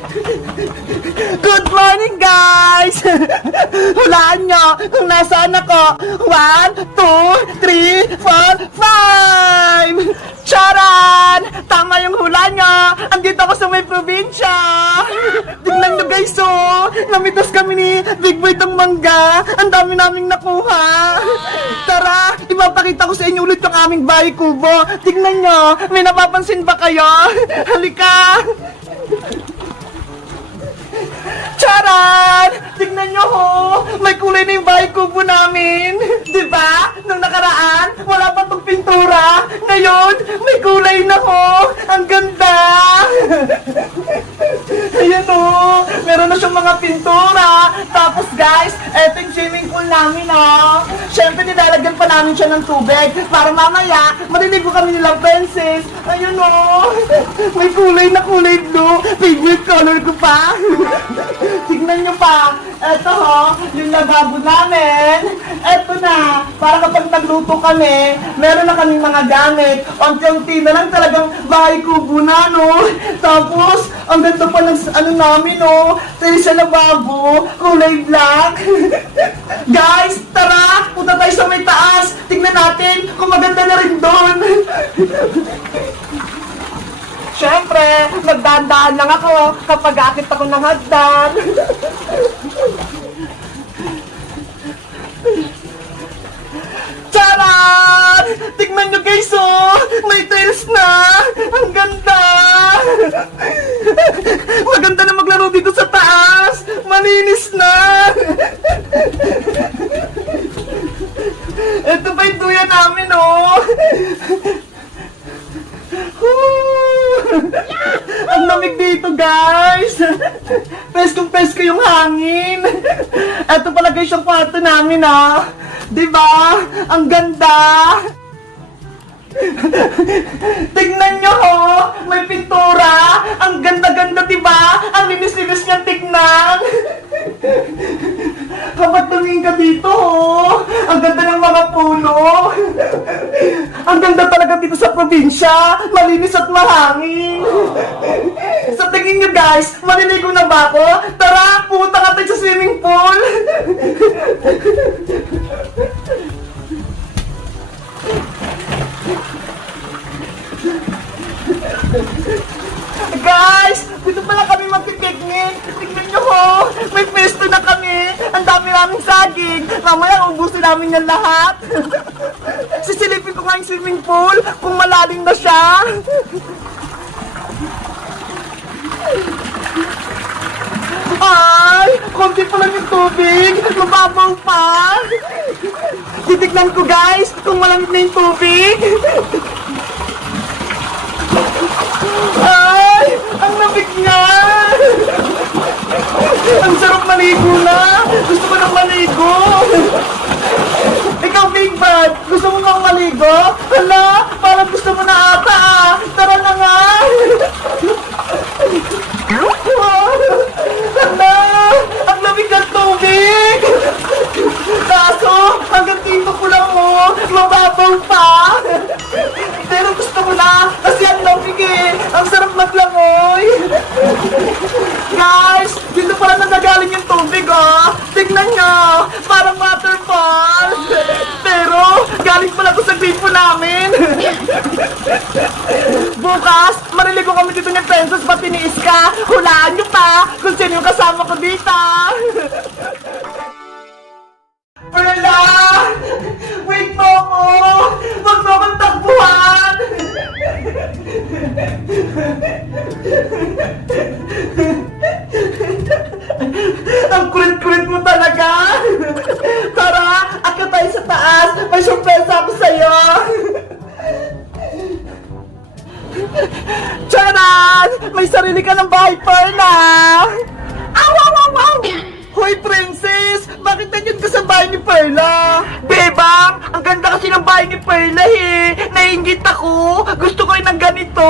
Good morning, guys! Hulaan nyo kung nasaan ako. 1, 2, 3, 4, 5! Charan! Tama yung hula nyo! Andito ako sa may probinsya! Tignan nyo, guys, oh! Namitas kami ni Big Boy tong mangga! Ang dami naming nakuha! Tara! Ipapakita ko sa inyo ulit yung aming bahay kubo! Tignan nyo! May napapansin ba kayo? Halika! Charan! Tignan nyo ho! May kulay na yung bahay kubo namin! Diba? Nung nakaraan, wala pa tong pintura! Ngayon, may kulay na ho! Ang ganda! Ayan o! Meron na siyang mga pintura! Tapos guys, eto yung swimming pool namin o! Siyempre, nilalagyan pa namin siya ng tubig para mamaya, maliligo kami nilang princess! Ayun o! May kulay na kulay blue! Favorite color ko pa! Tignan nyo pa! Eto ho, yung lababo namin! Eto na! Para kapag nagluto kami, meron na kaming mga gamit. Unti-unti na lang talagang bahay kubo na, no? Tapos, ang ganda pa ng ano namin, no? Tinis sa lababo, kulay black. Guys, tara! Punta tayo sa may taas! Tignan natin kung maganda na rin doon! Siyempre, nagdaan-daan lang ako kapag akit ako ng hagdan. Charan! Tignan nyo guys, oh! May tiles na! Ang ganda! Maganda na maglaro dito sa taas! Malinis na! Ito pa yung tuya namin, oh! Ang lamig dito, guys! Peskong-pesko yung hangin! Eto pala guys yung kwarto namin, ah! Diba? Ang ganda! Tignan nyo, ho! May pintura! Ang ganda-ganda, diba? Ang linis-linis niyang tignan! Kapag tumingin ka dito, ho! Ang ganda ng mga puno! Ang ganda talaga dito sa probinsya! Malinis at mahangin! Sa tingin nyo, guys, maliligo na ba ako? Tara, pumunta ka tayo sa swimming pool! Guys! Dito pala kami magpipiknik! Tignan nyo ho! May pwesto na kami! Ang dami naming saging! Mamaya ubusin namin yan lahat! Sisilipin ko nga yung swimming pool kung malalim na siya! Ay! Konti pa lang yung tubig! Mababaw pa! Titignan ko guys kung malamig na yung tubig! Ay! Ang lamig nga! Ang sarap maligo na! Gusto ko nang maligo! Ikaw, Big Bad! Gusto mo nang maligo? Hala! Parang gusto mo na ata ah! Tara na nga! Hala! Ang lamig ng tubig! Kaso, hanggang dito ko lang mo! Mababaw pa! Pero gusto ko na! Kasi ang lamig eh! Ang sarap maglangoy! Guys! Dito pala nagagaling yung tubig oh! Tignan nyo! Parang waterfall! Pero, galing pala ko sa gripo namin! Bukas, mariligo kami dito ni Princess pati ni Iska! Hulaan nyo pa kung sino yung kasama ko dito! Perla! Wait mo ako! Huwag mo akong takbuhan! Ang kulit-kulit mo talaga! Tara! Akyat tayo sa taas! May surpresa ako sa'yo! Charan! May sarili ka ng bahay, Perla! Aw, aw, aw, aw! Hoy, Princess! Bakit nandiyan ka sa bahay ni Perla? Bebang! Ang ganda kasi ng bahay ni Perla eh! Naiingit ako! Gusto ko rin ng ganito!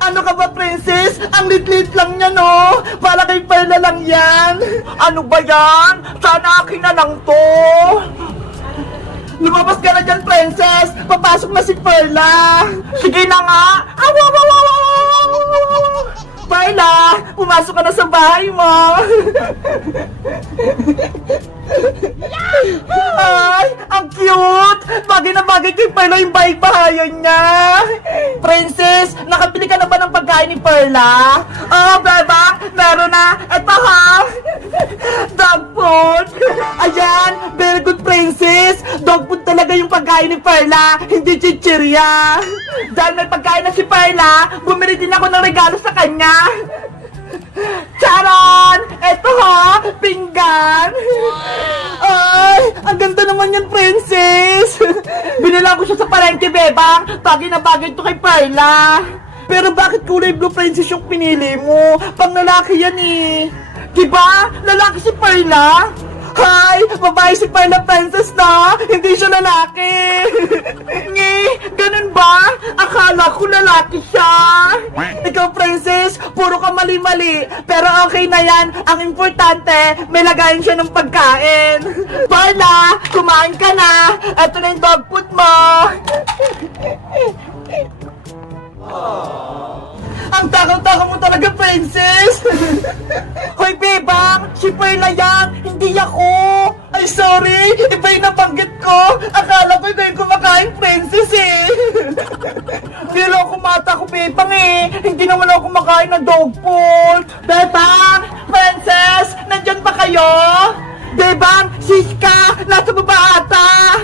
Ano ka ba, Princess? Ang lit-lit lang niya, no? Para kay Perla lang yan! Ano ba yan? Sana akin na lang to! Lumabas ka na dyan, Princess! Papasok na si Perla! Sige na nga! Perla! pumasok ka na sa bahay mo. Ay, ang cute! Bagay na bagay kay Perla yung bahay-bahayan niya. Princess, nakabili ka na ba ng pagkain ni Perla? Oo, beba, meron na. Eto ha. Dog food. Ayan, very good, Princess. Dog food talaga yung pagkain ni Perla, hindi chichirya. Dahil may pagkain na si Perla, bumili din ako ng regalo sa kanya. Charon! Eto ha, pinggan. Ay, ang ganda naman yan, Princess. Binila ko siya sa palengke, bebang. Bagay na bagay to kay Perla. Pero bakit kulay blue, Princess, yung pinili mo? Pang lalaki yan eh. Diba? Lalaki si Perla? Hi! Babae si Perla, Princess na! Hindi siya lalaki! Ngi! Ganun ba? Akala ko lalaki siya! Ikaw, Princess, puro ka mali-mali. Pero okay na yan. Ang importante, may lagayan siya ng pagkain. Perla, kumain ka na! Ito na yung dog food mo! Ang takaw-takaw mo talaga, Princess! Hoy, bebang! Si Perla yan! Hindi ako! Ay, sorry! Iba yung nabanggit ko! Akala ko ito yung kumakain, Princess eh! Pero kumata ko, bebang eh! Hindi naman ako kumakain ng dog food! Bebang! Princess! Nandyan ba kayo? Bebang! Siska! Nasa baba ata!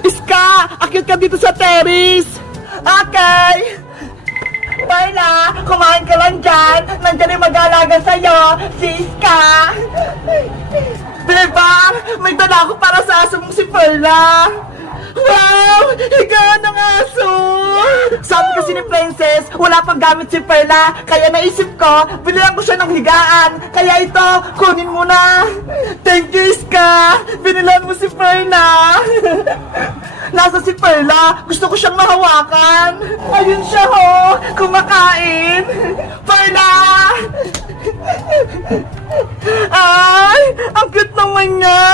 Iska! Akyat ka dito sa terrace! Okay! Perla, kumain ka lang dyan. Nandyan yung mag-aalaga sa'yo, si Iska. Bebang, may dala ako para sa aso mong si Perla. Wow! Higaan ng aso! Sabi kasi ni Princess, wala pang gamit si Perla. Kaya naisip ko, binilang ko siya ng higaan. Kaya ito, kunin mo na. Thank you, Iska. Binilan mo si Perla. Nasa si Perla, gusto ko siyang mahawakan. Ayun siya ho, kumakain. Perla! Ay, ang cute naman niya.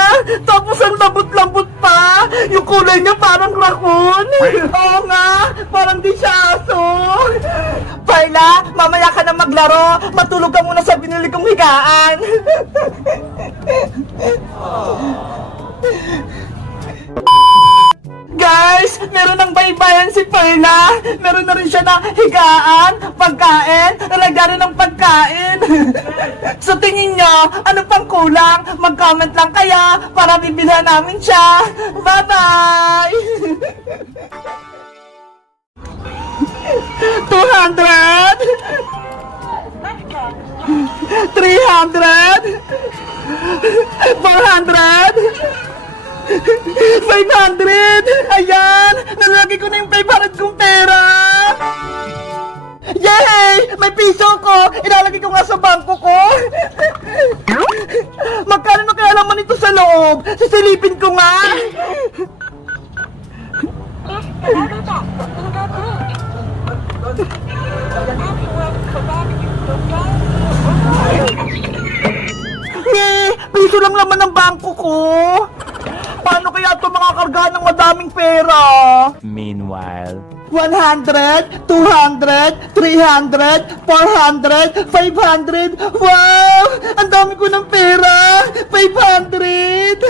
Tapos ang labot-labot pa. Yung kulay niya parang raccoon. Oo nga, parang di siya aso. Perla, mamaya ka na maglaro. Matulog ka muna sa binili kong higaan. Guys, meron ng baybayan si Perla. Meron na rin siya na higaan, pagkain, nalagyan ng pagkain. Sa tingin nyo, ano pang kulang? Mag-comment lang kayo para bibilhan namin siya. Bye-bye! 200! 300! 400! 500! Ayan! Nalagay ko na yung 500 kong pera! Yay! May piso ko! Ilalagay ko nga sa bangko ko! Magkano na kaya laman ito sa loob? Sisilipin ko nga! Piso lang laman ng bangko ko! Paano kaya ito makakargahan ng madaming pera? Meanwhile, 100, 200, 300, 400, 500. Wow! Ang dami ko ng pera! 500!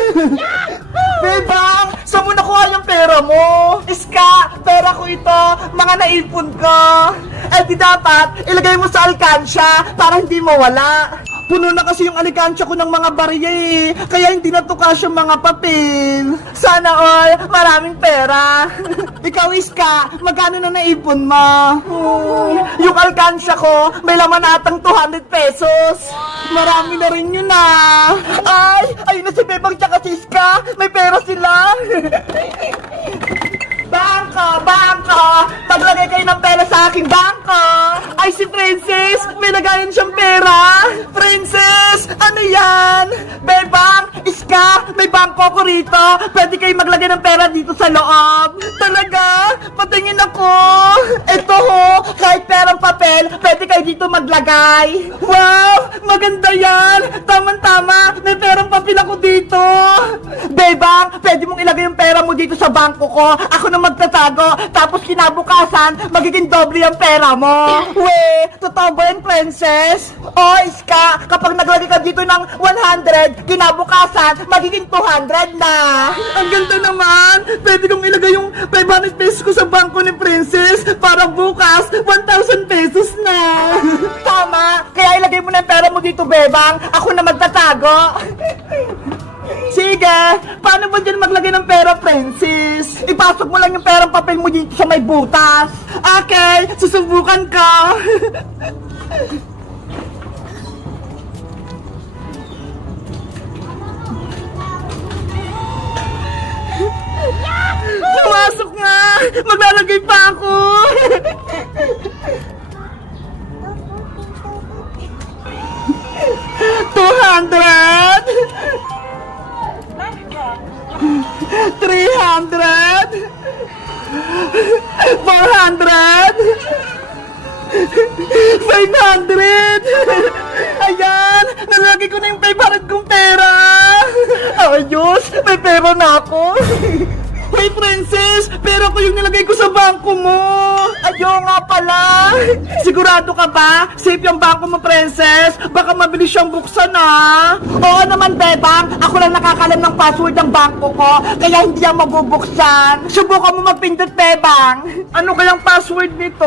Bebang, saan mo nakuha yung pera mo? Iska, pera ko ito, mga naipon ko. Eh di dapat, ilagay mo sa alkansya para hindi mawala. Puno na kasi yung alikansya ko ng mga barya eh. Kaya hindi na to kasya mga papel. Sana all, maraming pera. Ikaw, Iska, magkano na naipon mo? Yung alkansya ko, may laman atang 200 pesos. Marami na rin yun ah. Ay, ayun na si Bebang tsaka si Iska. May pera sila. Bangko! Bangko! Paglagay kayo ng pera sa aking bangko! Ay, si Princess! May lagayan siyang pera! Princess! Ano yan? Bebang! Iska, may bangko ko rito. Pwede kayo maglagay ng pera dito sa loob. Talaga? Patingin ako. Ito ho, kahit perang papel, pwede kayo dito maglagay. Wow, maganda yan. Tama-tama, may perang papel ako dito. Bebang, pwede mong ilagay yung pera mo dito sa bangko ko. Ako na magtatago. Tapos kinabukasan, magiging doble ang pera mo. We, totoo ba yan, princess? O, Iska, kapag naglagay ka dito ng 100, kinabukasan, magiging 200 na. Ang ganda naman. Pwede kong ilagay yung 500 pesos ko sa bangko ni princess para bukas, 1,000 pesos na. Tama. Kaya ilagay mo na yung pera mo dito, Bebang. Ako na magtatago. Sige, paano ba dyan maglagay ng pera, princess? Ipasok mo lang yung perang papel mo dito sa may butas. Okay, susubukan ka. Pumasok nga! Maglalagay pa ako! $200! 300! 400! 500! Ayan! Nalagay ko na yung 500 kong pera! Ayos! May pera na ako! Hey, princess! Pera ko yung nilagay ko sa bangko mo! Ayaw nga pala! Sigurado ka ba? Safe yung bangko mo, princess? Baka mabilis siyang buksan, ah! Oo naman, Bebang! Ako lang nakakalam ng password ng bangko ko, kaya hindi yan mabubuksan! Subukan mo magpindot, Bebang! Ano kayang password nito?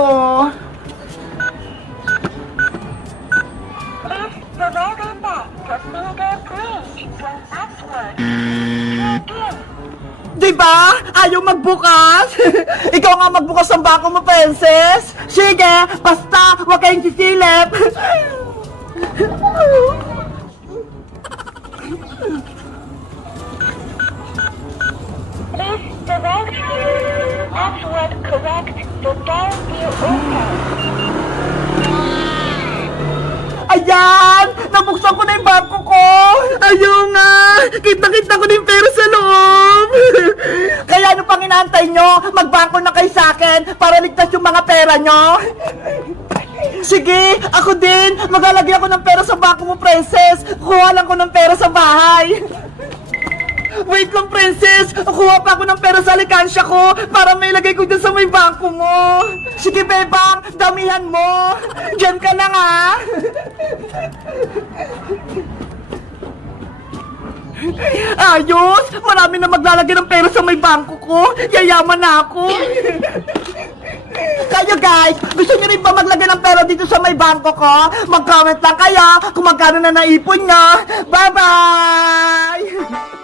Please provide that to fingerprint your password. Again. Diba? Ayaw magbukas? Ikaw nga magbukas ng bangko mo, princess! Sige, basta huwag kayong sisilip! Please provide password correct to door will open. Ayan! Nabuksan ko na yung bangko ko! Ayaw nga! Kita-kita ko na yung pera sa loob! Kaya ano pang inaantay nyo? Magbangko na kayo sa akin para ligtas yung mga pera nyo! Sige, ako din! Maglalagay ako ng pera sa bangko mo, princess! Kuha lang ko ng pera sa bahay! Wait lang, princess! Kuha pa ako ng pera sa alikansya ko para may lagay ko dyan sa may bangko mo! Sige, Bebang! Damihan mo! Diyan ka lang, ha! Ayos! Marami na maglalagay ng pera sa may bangko ko! Yayaman na ako! Kayo guys, gusto nyo rin ba maglagay ng pera dito sa may bangko ko? Mag-comment lang kayo kung magkano na naipon nyo! Bye-bye!